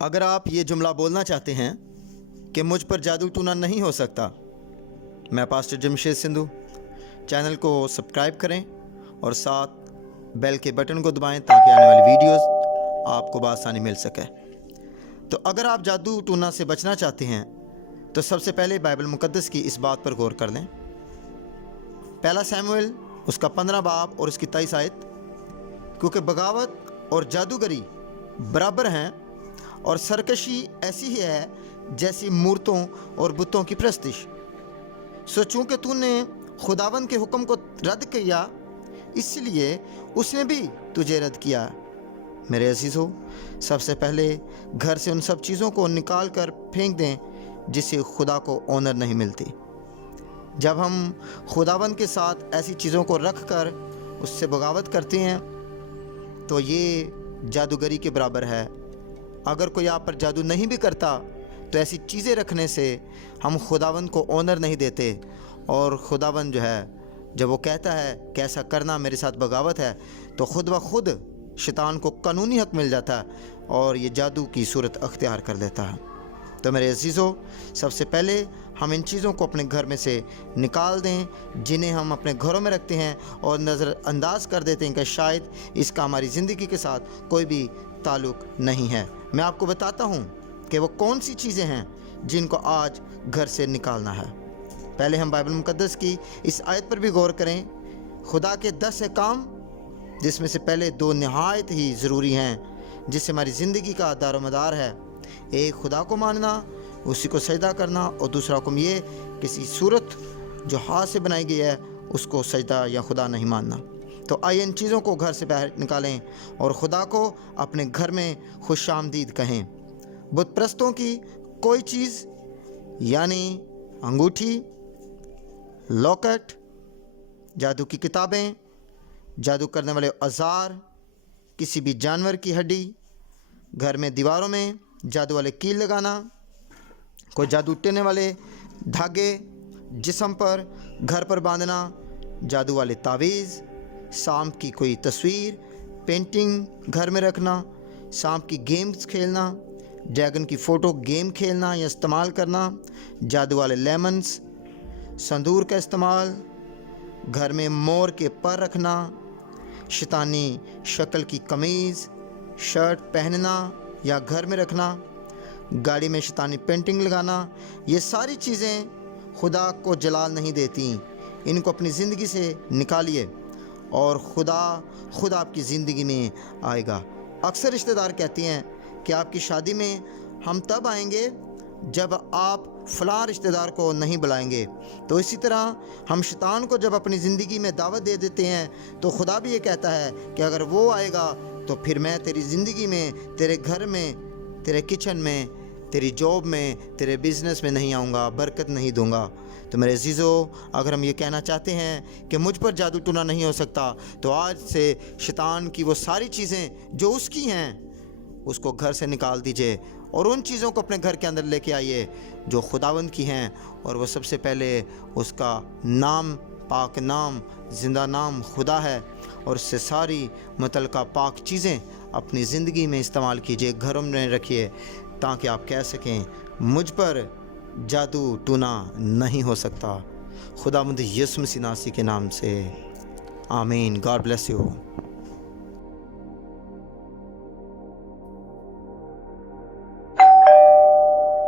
اگر آپ یہ جملہ بولنا چاہتے ہیں کہ مجھ پر جادو ٹونا نہیں ہو سکتا، میں پاسٹر جمشید سندھو، چینل کو سبسکرائب کریں اور ساتھ بیل کے بٹن کو دبائیں تاکہ آنے والی ویڈیوز آپ کو بآسانی مل سکے۔ تو اگر آپ جادو ٹونا سے بچنا چاہتے ہیں تو سب سے پہلے بائبل مقدس کی اس بات پر غور کر لیں۔ پہلا سیموئیل اس کا 15 باب اور اس کی 23 آیت، کیونکہ بغاوت اور جادوگری برابر ہیں اور سرکشی ایسی ہی ہے جیسی مورتوں اور بتوں کی پرستش۔ سو چونکہ تو نے خداوند کے حکم کو رد کیا، اس لیے اس نے بھی تجھے رد کیا۔ میرے عزیزو، سب سے پہلے گھر سے ان سب چیزوں کو نکال کر پھینک دیں جس سے خدا کو آنر نہیں ملتی۔ جب ہم خداوند کے ساتھ ایسی چیزوں کو رکھ کر اس سے بغاوت کرتے ہیں تو یہ جادوگری کے برابر ہے۔ اگر کوئی آپ پر جادو نہیں بھی کرتا تو ایسی چیزیں رکھنے سے ہم خداوند کو آنر نہیں دیتے، اور خداوند جو ہے جب وہ کہتا ہے کہ ایسا کرنا میرے ساتھ بغاوت ہے تو خود بخود شیطان کو قانونی حق مل جاتا ہے اور یہ جادو کی صورت اختیار کر لیتا ہے۔ تو میرے عزیزو، سب سے پہلے ہم ان چیزوں کو اپنے گھر میں سے نکال دیں جنہیں ہم اپنے گھروں میں رکھتے ہیں اور نظر انداز کر دیتے ہیں کہ شاید اس کا ہماری زندگی کے ساتھ کوئی بھی تعلق نہیں ہے۔ میں آپ کو بتاتا ہوں کہ وہ کون سی چیزیں ہیں جن کو آج گھر سے نکالنا ہے۔ پہلے ہم بائبل مقدس کی اس آیت پر بھی غور کریں۔ خدا کے 10 احکام، جس میں سے پہلے 2 نہایت ہی ضروری ہیں جس سے ہماری زندگی کا دار و مدار ہے۔ ایک خدا کو ماننا، اسی کو سجدہ کرنا، اور دوسرا حکم یہ کسی صورت جو ہاتھ سے بنائی گئی ہے اس کو سجدہ یا خدا نہیں ماننا۔ تو آئیے ان چیزوں کو گھر سے باہر نکالیں اور خدا کو اپنے گھر میں خوش آمدید کہیں۔ بت پرستوں کی کوئی چیز یعنی انگوٹھی، لاکٹ، جادو کی کتابیں، جادو کرنے والے اوزار، کسی بھی جانور کی ہڈی، گھر میں دیواروں میں جادو والے کیل لگانا، کوئی جادو ٹونے والے دھاگے جسم پر، گھر پر باندھنا، جادو والے تعویذ، سانپ کی کوئی تصویر، پینٹنگ گھر میں رکھنا، سانپ کی گیمز کھیلنا، ڈریگن کی فوٹو گیم کھیلنا یا استعمال کرنا، جادو والے لیمنز، سندور کا استعمال، گھر میں مور کے پر رکھنا، شیطانی شکل کی قمیض، شرٹ پہننا یا گھر میں رکھنا، گاڑی میں شیطانی پینٹنگ لگانا، یہ ساری چیزیں خدا کو جلال نہیں دیتی۔ ان کو اپنی زندگی سے نکالیے اور خدا خود آپ کی زندگی میں آئے گا۔ اکثر رشتہ دار کہتے ہیں کہ آپ کی شادی میں ہم تب آئیں گے جب آپ فلاں رشتہ دار کو نہیں بلائیں گے۔ تو اسی طرح ہم شیطان کو جب اپنی زندگی میں دعوت دے دیتے ہیں تو خدا بھی یہ کہتا ہے کہ اگر وہ آئے گا تو پھر میں تیری زندگی میں، تیرے گھر میں، تیرے کچن میں، تیری جاب میں، تیرے بزنس میں نہیں آؤں گا، برکت نہیں دوں گا۔ تو میرے عزیزو، اگر ہم یہ کہنا چاہتے ہیں کہ مجھ پر جادو ٹونا نہیں ہو سکتا تو آج سے شیطان کی وہ ساری چیزیں جو اس کی ہیں اس کو گھر سے نکال دیجئے اور ان چیزوں کو اپنے گھر کے اندر لے کے آئیے جو خداوند کی ہیں، اور وہ سب سے پہلے اس کا نام، پاک نام، زندہ نام خدا ہے، اور اس سے ساری متعلقہ پاک چیزیں اپنی زندگی میں استعمال کیجئے، گھروں میں رکھیے، تاکہ آپ کہہ سکیں مجھ پر جادو ٹونا نہیں ہو سکتا۔ خداوند یسوع مسیح ناصری کے نام سے آمین۔ God bless you.